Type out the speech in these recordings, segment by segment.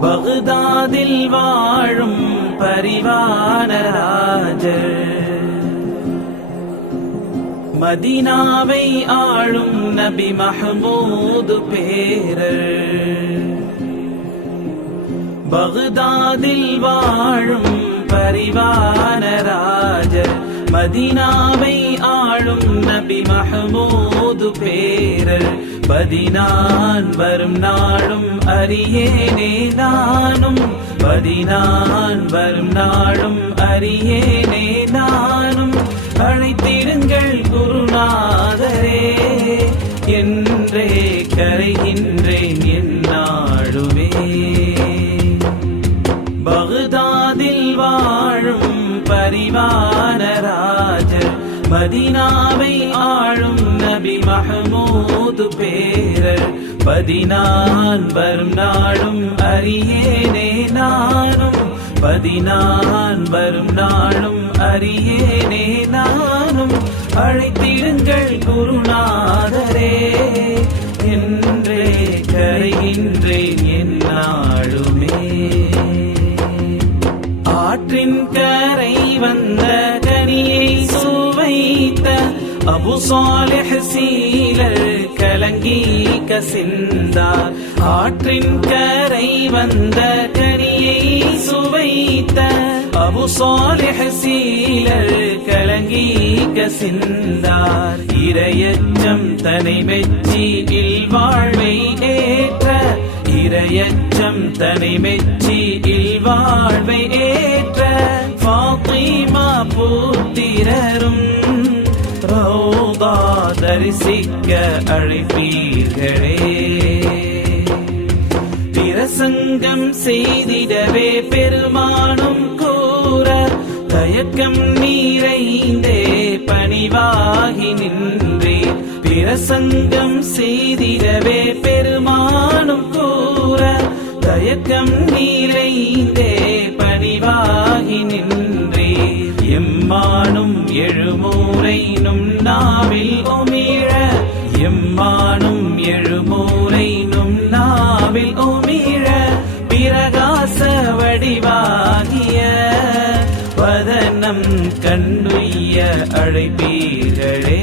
பகுதாதில் வாழும் பரிவானராஜர் மதினாவை ஆளும் நபி மஹமூது பேரர். பகுதாதில் வாழும் பரிவானராஜர் மதினாவை ஆளும் நபி மஹமூது பேரர் பதினான் வரும் நாளும் அறியேனே நானும். பதினான் வரும் நாளும் அறியேனே நானும். அழைத்திடுங்கள் குருநாதரே என்றே கரைகின்றேன் என்னாடுவே பகுதாதில் வாழும் பரிவார் மதினாவை ஆளும் நபி மஹமூது பேரர். பதினான் வரும் நாளும் அறியேனே நானும். பதினான் வரும் நாளும் அறியேனே நானும். அழைத்திடுங்கள் குருநாதரே அபு சாலிஹ் சீல கலங்கி கசிந்தார். ஆற்றின் கரை வந்த கனியை சுவைத்த அபு சாலிஹ் சீல கலங்கி கசிந்தார். இரையச்சம் தனை மெச்சி இல்வாழ்வை ஏற்ற இரையச்சம் தனை மெச்சி இல்வாழ்வை ஏற்ற ஃபாத்திமா புத்திரரும் ரோதா தரிசிக்க அழைப்பீர்களே. பிரசங்கம் செய்திடவே பெருமானும் கூற தயக்கம் நீரைந்தே பணிவாகி நின்றே. பிரசங்கம் செய்திடவே பெருமானும் கூற தயக்கம் நீரைந்தே பணிவாகி எம்மானும் எழுமூரைனும் நாவில் உமிழ. எம்மானும் எழுமூரைனும் நாவில் உமிழ. பிரகாச வடிவாகிய வதனம் கண்ணுய அழைப்பீர்களே.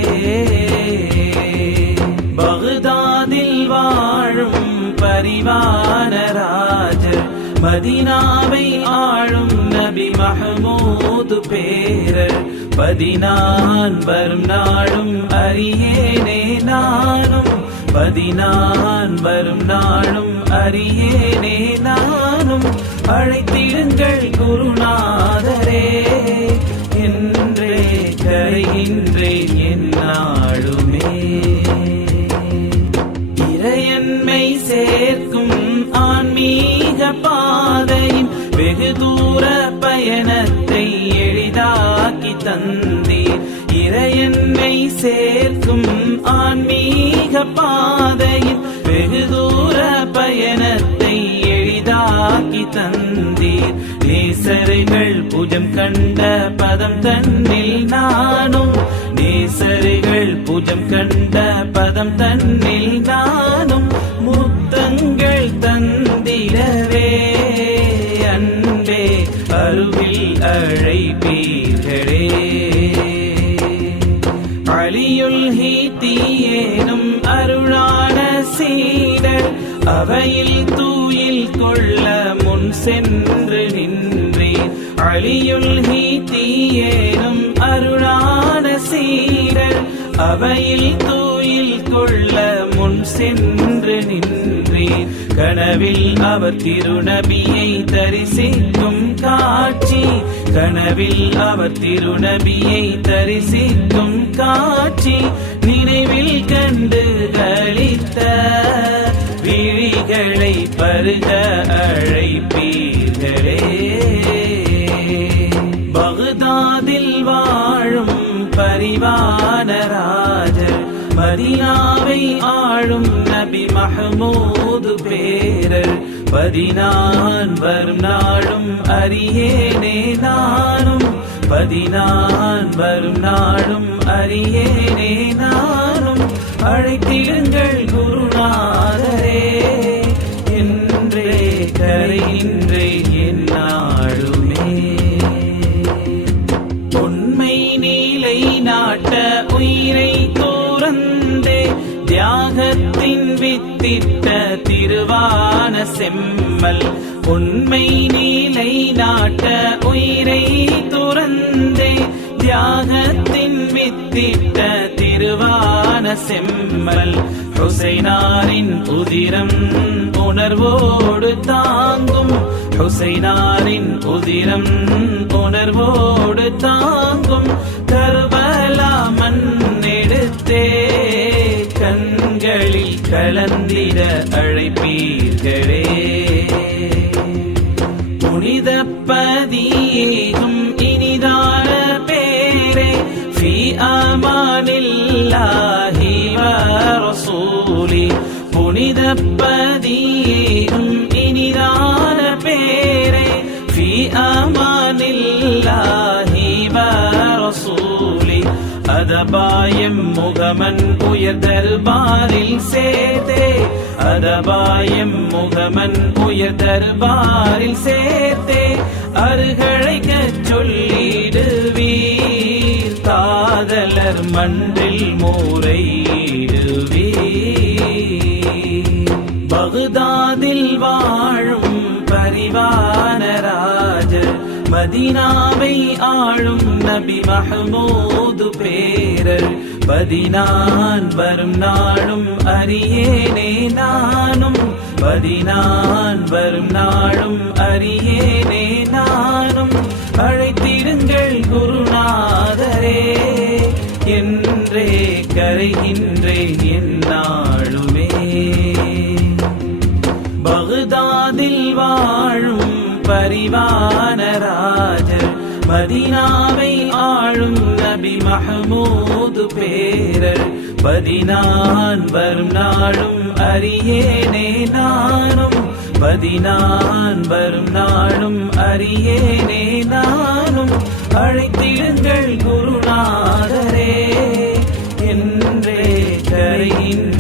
பகுதாதில் வாழும் பரிவான ராஜர் மதினாவை ஆளும் நபி மஹமூது பேர பதினான்பரும் நாளும் அறியேனே நானும். பதினான்பரும் நாளும் அறியேனே நானும். அழைத்திடுங்கள் குருநாதரே. வெகு தூர பயணத்தை எளிதாக்கி தந்தீர் இறையன்னை சேர்க்கும் ஆன்மீக பாதையில் வெகு தூர பயணத்தை எளிதாக்கி தந்தீர் நேசர்கள் புஜம் கண்ட பதம் தன்னில் நானும். நேசர்கள் புஜம் கண்ட பதம் தன்னில் நானும். அன்பே அருவில் அழைப்பீர்களே. அழியுள் ஹீத்தியேனும் அருளான சீடர் அவையில் தூயில் கொள்ள முன் சென்று நின்றேன் அழியுள் ஹீத்தியேனும் அருளான சீடர் அவையில் தூயில் கொள்ள முன் சென்று நின்றேன் கனவில் அவர் திருநபியை தரிசிக்கும் காட்சி. கனவில் அவர் திருநபியை தரிசிக்கும் காட்சி. நினைவில் கண்டு களித்த விழிகளை பருக அழைப்பீர்களே. பகுதாதில் வாழும் பரிவானரா மதினாவை ஆளும் நபி மஹமூது பேரர். பதினான் வரும் நாளும் அறியேனே நானும். பதினான் வரும் நாளும் அறியேனே நானும். அழைத்திடுங்கள் குருநாதரே. என்றே கரைகின்றேன் திருவான செம்மல். உண்மை நீலை நாட்ட உயிரை துறந்தே. தியாகத்தின் வித்திட்ட திருவான செம்மல். ஹுசைனாரின் உதிரம் உணர்வோடு தாங்கும். ஹுசைனாரின் உதிரம் உணர்வோடு தாங்கும். கலந்திட அழைப்பீர்களே புனித பதியேகும் இனிதான பேரே في أمان الله ورسوله புனித பதியும் இனிதான பேரே في أمان الله ورسوله அதபாயம் முகமன் உயர் தர்பாரில் சேர்த்தே அதபாயம் முகமன் உயர் தர்பாரில் சேர்த்தே அருகழைக்க சொல்லிடுவீர். காதலர் மன்றில் மூரையிடுவீர். பகுதாதில் வாழும் பரிவான ராஜர் மதீனாவை ஆளும் நபி மஹமூது பேரர். பதினான் வரும் நாளும் அறியேனே நானும். பதினான் வரும் நாளும் அறியேனே நானும். அழைத்திருங்கள் குருநாதரே என்றே கரைகின்றேன் என்னாளுமே பகுதாதில் வாழும் பரிவான ராஜர் மதினாவை ஆளும் நபி மஹமூது பேரர். பதினான் வரும் நாளும் அறியேனே நானும். பதினான் வரும் நாளும் அறியேனே நானும். அழைத்திடுங்கள் குருநாதரே. என்றே கரையின்